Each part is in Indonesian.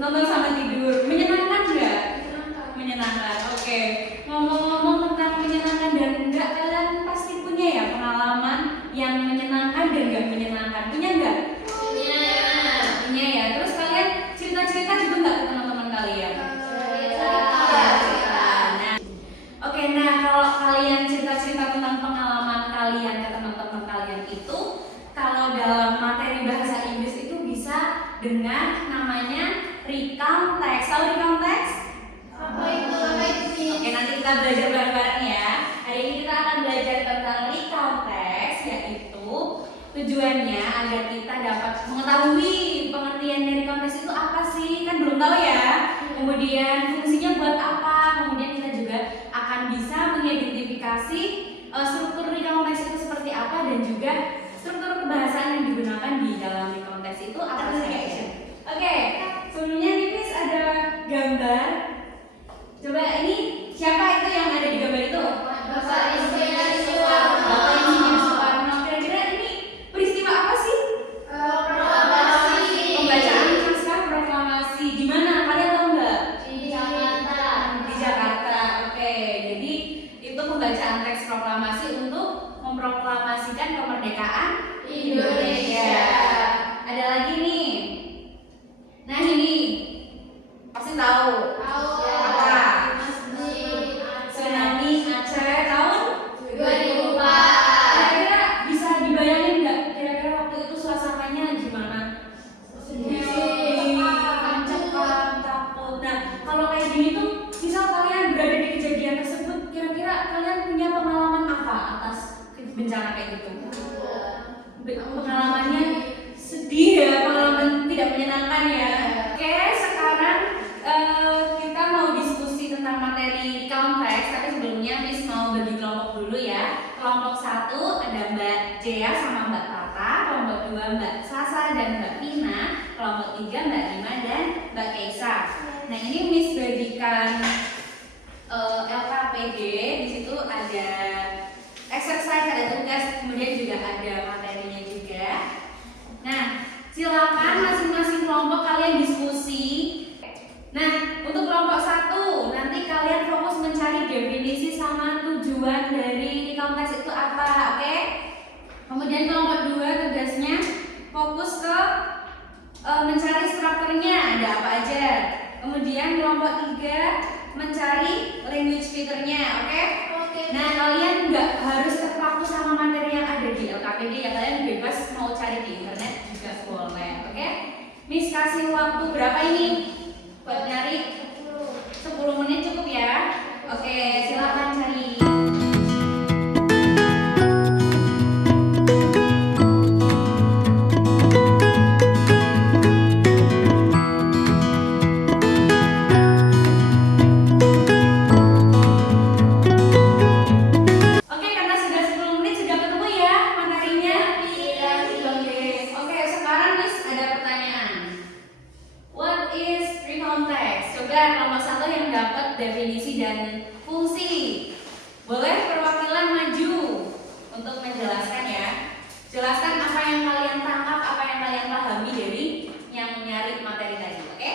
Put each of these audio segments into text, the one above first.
Nonton sampai tidur. Menyenangkan nggak? Menyenangkan. Menyenangkan. Oke. Ngomong-ngomong tentang menyenangkan dan enggak, kalian pasti punya ya pengalaman yang menyenangkan dan enggak menyenangkan. Punya enggak? Punya. Punya ya. Terus kalian cerita-cerita gitu enggak ke teman-teman kalian? Oke, nah kalau kalian cerita-cerita tentang pengalaman kalian ke teman-teman kalian itu, kalau dalam materi bahasa Inggris itu bisa dengan namanya recount text. Tahu recount text? Apa itu? Oke, nanti kita belajar bareng-bareng ya. Hari ini kita akan belajar tentang recount text, yaitu tujuannya agar kita dapat mengetahui pengertian dari recount text itu apa sih, kan belum tahu ya. Kemudian fungsinya buat apa, kemudian kita juga akan bisa mengidentifikasi struktur recount text itu seperti apa dan juga struktur kebahasaan yang digunakan di dalam recount text itu apa saja. Oke, sebelumnya nih Miss ada gambar. Coba ini siapa itu yang ada di gambar itu? Bapak Insinyur Bapak Soekarno. Insinyur Soekarno. Kira-kira ini peristiwa apa sih? Proklamasi. Pembacaan naskah proklamasi. Di mana? Kalian tahu nggak? Di Jakarta. Di Jakarta. Oke, jadi itu pembacaan teks proklamasi untuk memproklamasikan kemerdekaan Indonesia. Ada lagi nih. Nah ini pasti tahu. Apa? Tsunami Aceh tahun 2004. Kira-kira bisa dibayangin nggak? Kira-kira waktu itu suasananya gimana? Mencekam, takut. Nah, kalau kayak gini tuh, misal kalian berada di kejadian tersebut, kira-kira kalian punya pengalaman apa atas bencana kayak gitu? Pengalamannya sedih ya, pengalaman tidak menyenangkan ya. Oke, sekarang kita mau diskusi tentang materi recount text, tapi sebelumnya Miss mau bagi kelompok dulu ya. Kelompok 1 ada Mbak Jea sama Mbak Tata, kelompok 2 Mbak Sasa dan Mbak Pina, kelompok 3 Mbak Rima dan Mbak Keisa. Nah ini Miss bagikan LKPD, di situ ada exercise, ada tugas, kemudian juga ada materinya juga. Nah, silakan masing-masing kelompok kalian diskusi. Nah, untuk kelompok 1, nanti kalian fokus mencari definisi sama tujuan dari recount text itu apa, oke? Kemudian kelompok 2 tugasnya fokus ke mencari strukturnya, ada apa aja. Kemudian kelompok 3 mencari language feature-nya, oke? Nah, kalian nggak harus terpaku sama materi yang ada di LKPD ya, kalian bebas mau cari di internet juga boleh, oke? Miss kasih waktu berapa ini buat nyari? 10 menit cukup ya? Oke, silakan cari. Oke, karena sudah 10 menit sudah ketemu ya materinya? Oke, sekarang Miss ada pertanyaan. What is recount text? Coba kelompok 1 yang dapat definisi dan fungsi. Boleh perwakilan maju untuk menjelaskan ya. Jelaskan apa yang kalian tangkap, apa yang kalian pahami dari yang nyari materi tadi, oke?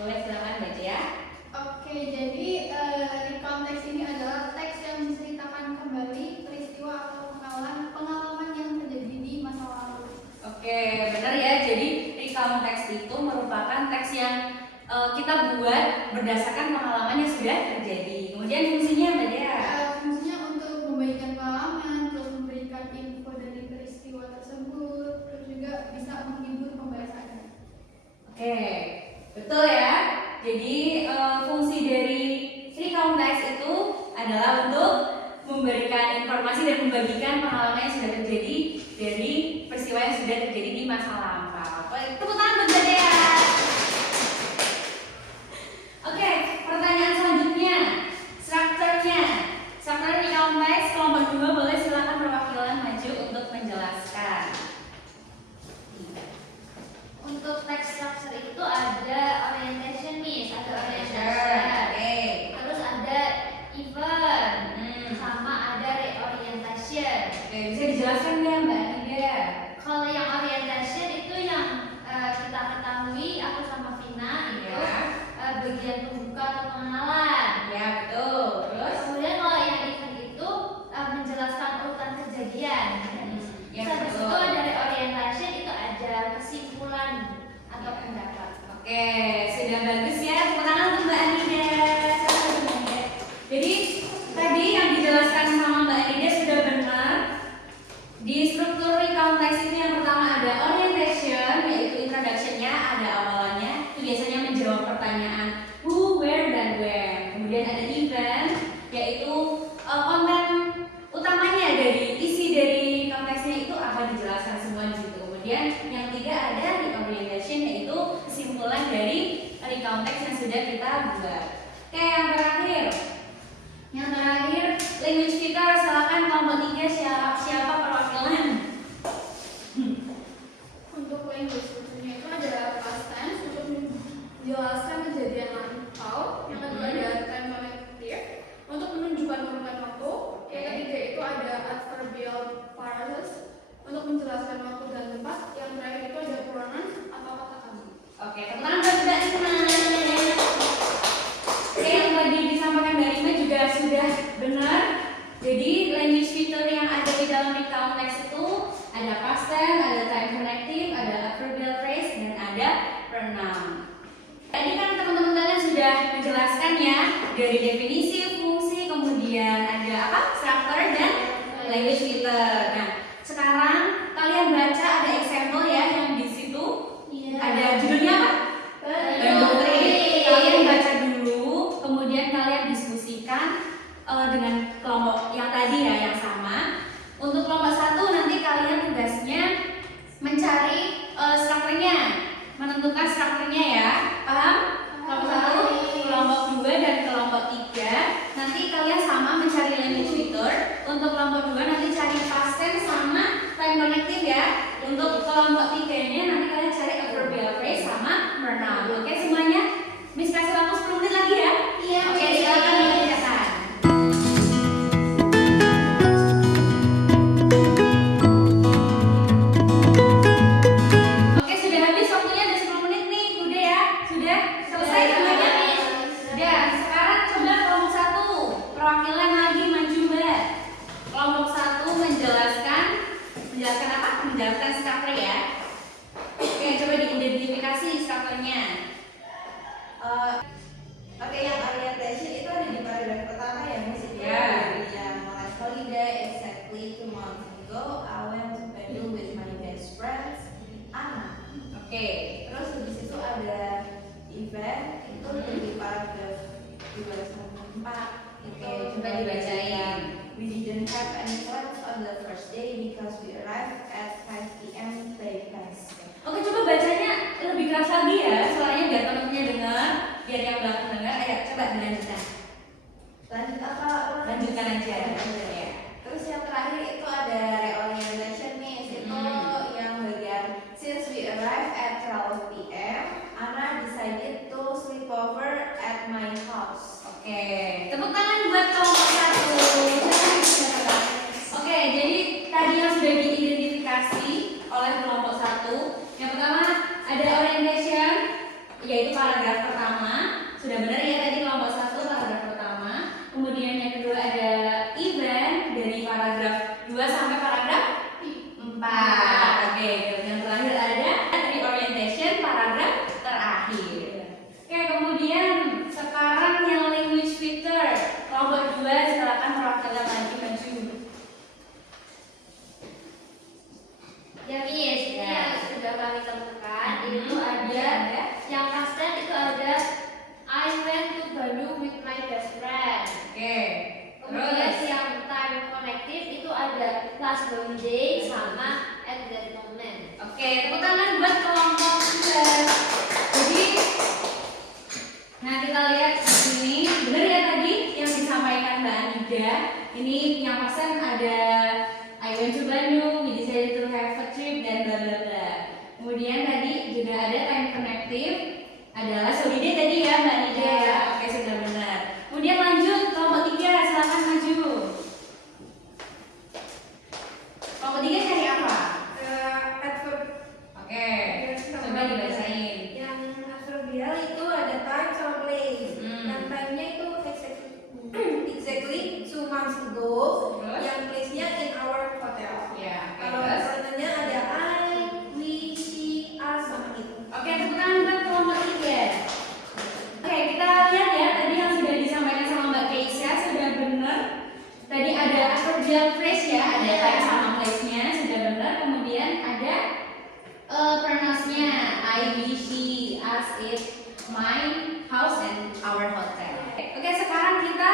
Boleh silakan baca ya. Oke, jadi recount text ini adalah teks yang menceritakan kembali peristiwa atau pengalaman yang terjadi di masa lalu. Oke, benar ya. Jadi recount text itu merupakan teks yang kita buat berdasarkan pengalaman yang sudah terjadi. Kemudian fungsinya apa ya? Fungsinya untuk membagikan pengalaman, terus memberikan info dari peristiwa tersebut, terus juga bisa menghibur pembahasannya. Oke, betul ya. Jadi fungsi dari recount text itu adalah untuk memberikan informasi dan membagikan pengalaman yang sudah terjadi dari peristiwa yang sudah terjadi di masa lampau. Tepuk tangan buat Mbak Dea. Oke, pertanyaan selanjutnya, strukturnya. Struktur recount text kelompok 2 boleh silakan perwakilan maju untuk menjelaskan. Untuk teks structure itu ada orientation, Miss, ada pertanyaan who, where, dan when. Kemudian ada event, yaitu konten utamanya dari isi dari konteksnya itu apa dijelaskan semua di situ. Kemudian yang ketiga ada reorientation, yaitu kesimpulan dari konteks yang sudah kita buat. Oke, yang terakhir language fitter. Silakan kelompok 3 siapa perwakilan? Untuk language fitternya itu ada past tense untuk menjelaskan kejadian lampau. Yang kedua ada time connective untuk menunjukkan urutan waktu. Yang ketiga itu ada adverbial phrases untuk menjelaskan waktu dan tempat. Yang terakhir itu ada pronouns atau kata kamu. Oke, tepuk tangan buat Mbak Rima. Oke, yang tadi disampaikan Mbak Rima juga sudah benar. Jadi language feature yang ada di dalam recount text itu ada past tense, ada time connective, ada adverbial phrase, dan ada pronoun. Tadi kan teman-teman kalian sudah menjelaskan ya dari definisi, fungsi, kemudian ada apa? Structure dan language feature. Nah, sekarang kalian baca ada example ya yang di situ. Ada judulnya apa? Bentuk. Kalian baca dulu, kemudian kalian diskusikan dengan kelompok yang tadi ya, yang sama. Untuk kelompok 1 nanti kalian tugasnya mencari strukturnya, menentukan strukturnya ya. Paham? Kelompok 1, kelompok 2, dan kelompok 3 nanti kalian sama mencari language feature. Untuk kelompok 2 nanti cari past tense sama time connective ya. Untuk kelompok 3-nya nanti kalian cari adverbial phrase sama pronoun. Oke semuanya? Miss kasih waktu 10 menit lagi ya? Iya. Oke, silakan dikerjakan. Oke, sudah habis waktunya, ada 10 menit nih. Udah ya? Sudah selesai semuanya? Sudah. Sekarang coba kelompok 1 perwakilan lagi maju Mbak. Kelompok 1 menjelaskan apa? Menjelaskan struktur ya. Oke, coba diidentifikasi strukturnya. Oke, yang orientation itu ada di paragraf pertama ya, Miss. Ya. Yang last holiday exactly 2 months ago, I went to Bandung with my best friends, Anna. Oke. Terus di situ ada event itu di paragraf 2-4. Oke, coba dibacain. We didn't have any plans on the first day because we arrived at 5 p.m. playtime. Oke, coba bacanya lebih keras lagi ya, soalnya biar teman-temannya dengar, biar yang belakang dengar. Ayo, coba dilanjutkan. Lanjut apa? Lanjutkan aja. Ya. Terus yang terakhir itu ada reorientation nih, itu yang bagian since we arrived at 12 p.m. Anna decided to sleep over at my house. Oke, tepuk tangan buat kelompok 1. Oke, jadi tadi yang sudah diidentifikasi oleh kelompok 1, yang pertama ada orientation, yaitu paragraf pertama. Sudah benar ya tadi kelompok 1 paragraf pertama. Kemudian yang kedua ada event dari paragraf 2 sampai paragraf 4. Oke, yang terakhir ada reorientation paragraf terakhir. Oke, kemudian sekarang yang language feature kelompok 2, silakan perwakilan lagi maju. Ya Miss, ini yang sudah kami temukan itu ada yang past tense itu ada I went to Bandung with my best friend. Oke. Kemudian Terus yang time connective itu ada last holiday sama at that moment. oke, tepuk tangan buat kelompok 2. Jadi nah kita lihat di sini, benar ya tadi yang disampaikan Mbak Anida. Ini yang pasen ada I went to Bandung, we decided to have a trip, dan bla bla bla. Kemudian tadi juga ada time connective, adalah holiday tadi ya Mbak Anida ya. Oke, sudah benar. Kemudian lanjut kelompok 3, silakan maju. Kelompok 3 cari apa? Adverb. Oke, coba dibacain. Yang adverbial itu ada time sama place. Dan time-nya itu exactly 2 months ago. Terus? Yang place-nya in our hotel. Ya, oke. Kalau Terus? pronoun-nya ada I, we, she, us sama it. Oke, tepuk tangan buat kelompok 3. Oke, kita lihat ya tadi yang sudah disampaikan sama Mbak Keisha sudah benar. Tadi ada adverbial phrase ya, ada time sama place-nya sudah benar. Kemudian ada pronouns-nya I, we, she, us, it, mine, house and our hotel. Oke, sekarang kita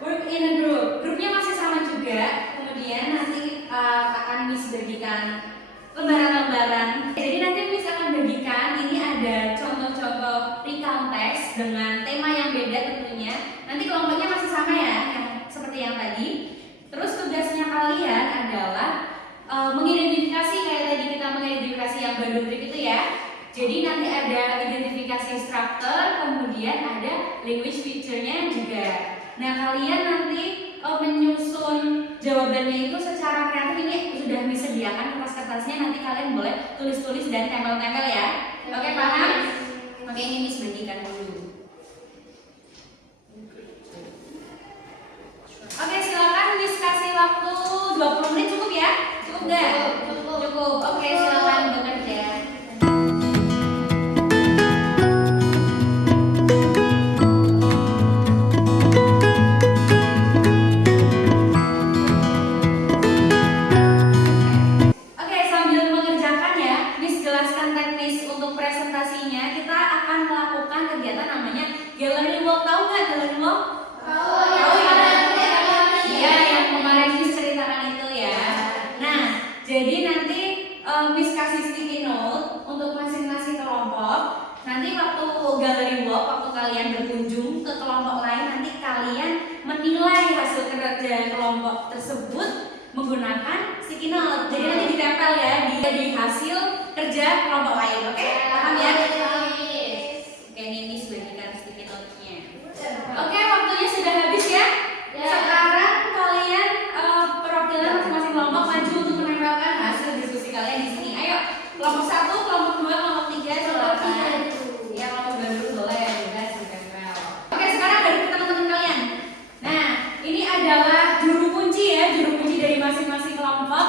work in a group. Grupnya masih sama juga. Kemudian nanti akan Miss bagikan lembaran-lembaran. Jadi nanti Miss akan bagikan ini ada contoh-contoh recount text dengan tema yang beda tentunya. Nanti kelompoknya masih sama ya, yang seperti yang tadi. Terus tugasnya kalian adalah mengidentifikasi kayak tadi kita mengidentifikasi yang Bandung Trip itu ya. Jadi nanti ada identifikasi struktur, kemudian ada language feature-nya juga. Nah kalian nanti menyusun jawabannya itu secara kreatif. Ini sudah disediakan kertas-kertasnya, nanti kalian boleh tulis-tulis dan tempel-tempel ya. Oke, paham? Oke, ini Miss bagikan dulu. Oke, silakan Miss kasih waktu 20 menit cukup ya? Cukup nggak? Cukup. Oke, silakan bekerja. Oke, sambil mengerjakan ya, Miss jelaskan teknis untuk presentasinya. Kita akan melakukan kegiatan namanya gallery walk. Tahu nggak gallery walk? Tahu ya? Iya, yang kemarin Miss ceritakan itu ya. Nah, jadi nanti Miss kasih sticky note untuk masing-masing kelompok. Nanti waktu gallery walk, waktu kalian berkunjung ke kelompok lain, nanti kalian menilai hasil kerja kelompok tersebut menggunakan sticky note. Jadi nanti ditempel ya di hasil kerja kelompok lain. Oke, paham ya? Oke, ini Miss bagikan sticky note-nya. Oke, waktunya sudah habis ya. Sekarang kalian perwakilan masing-masing kelompok maju untuk menempelkan hasil diskusi kalian di sini. Ayo, kelompok 1, kelompok 2, kelompok 3, silakan. Ya, kelompok 2 dulu boleh, bebas ditempel. Oke, sekarang dari teman-teman kalian. Nah, ini adalah juru kunci ya, juru kunci dari masing-masing kelompok.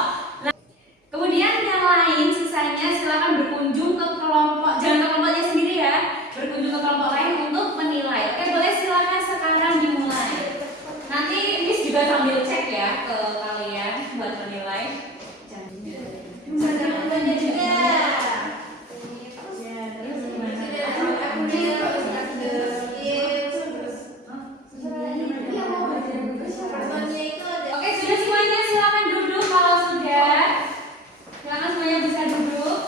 Kemudian yang lain sisanya silakan berkunjung ke kelompok, jangan ke kelompoknya sendiri ya, berkunjung ke kelompok lain untuk menilai. Oke, boleh silakan sekarang dimulai. Nanti Miss juga sambil cek ya ke kalian buat menilai. Jangan lupa juga. Ya, terus gimana? Oke, sudah semuanya silakan duduk kalau sudah. Silakan semuanya bisa duduk.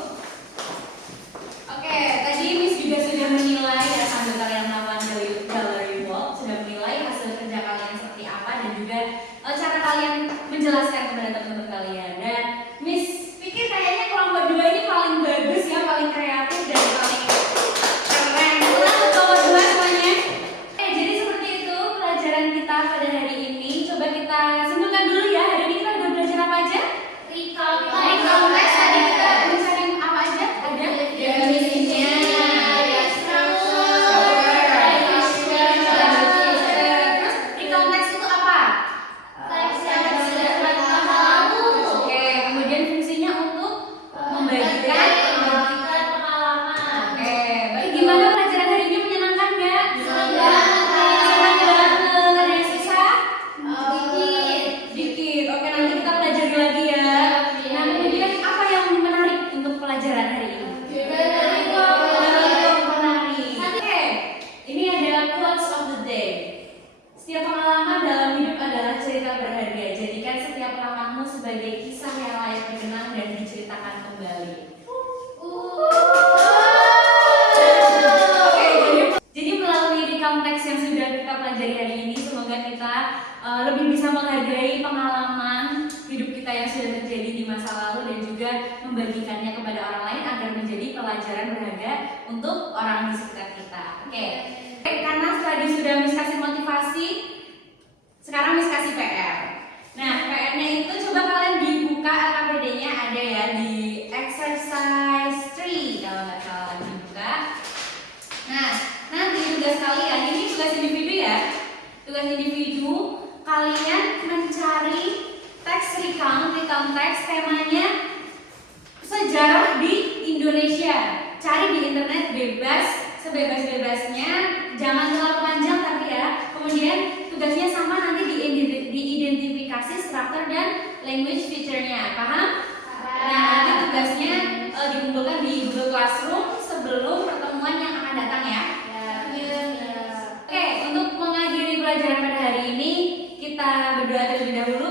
Oke, tadi Miss juga sudah menilai ya sambil kalian melakukan gallery walk, sudah menilai hasil kerja kalian seperti apa dan juga cara kalian menjelaskan kepada teman-teman kalian. Dan Miss pikir kayaknya kelompok 2 ini paling bagus ya, paling kreatif dan paling keren. Ulang ke kelompok 2 semuanya. Oke, jadi seperti itu pelajaran kita pada hari ini. Coba kita simpulkan dulu ya. Hari ini kita udah belajar apa aja? Recount text. Tadi kita belajar apa aja? Ada definisinya, ada struktur, terus recount text itu apa? Teks yang sudah kita tahu. Oke, kemudian fungsinya untuk membagikan pengalaman. Oke, baik, gimana pelajaran hari ini, menyenangkan nggak? Senang banget. Senang banget. Ada yang susah? Dikit. Dikit. Oke, nanti kita pelajari lagi ya. Nah, kemudian apa yang menarik untuk pelajaran hari ini? Menarik. Oke, ini adalah quotes of the day. Setiap pengalaman dalam hidup adalah cerita berharga. Jadikan setiap langkahmu sebagai kisah yang layak dikenang dan diceritakan kembali. Oke, jadi melalui recount text yang sudah kita pelajari hari ini, semoga kita lebih bisa menghargai pengalaman hidup kita yang sudah terjadi di masa lalu dan juga membagikannya kepada orang lain agar menjadi pelajaran berharga untuk orang di sekitar kita. Oke, karena tadi sudah Miss kasih motivasi, sekarang Miss kasih PR. Nah, PR-nya itu coba kalian dibuka LKPD-nya, ada ya di exercise 3 kalau nggak salah dibuka. Nah, nanti tugas kalian, ini tugas individu ya. Tugas individu, kalian mencari teks recount text temanya sejarah di Indonesia. Cari di internet bebas, sebebas-bebasnya, jangan terlalu panjang tapi ya. Kemudian tugasnya sama, nanti diidentifikasi struktur dan language feature-nya. Paham? Nah, nanti tugasnya dikumpulkan di Google Classroom sebelum pertemuan yang akan datang ya. pelajaran pada hari ini kita berdoa terlebih dahulu.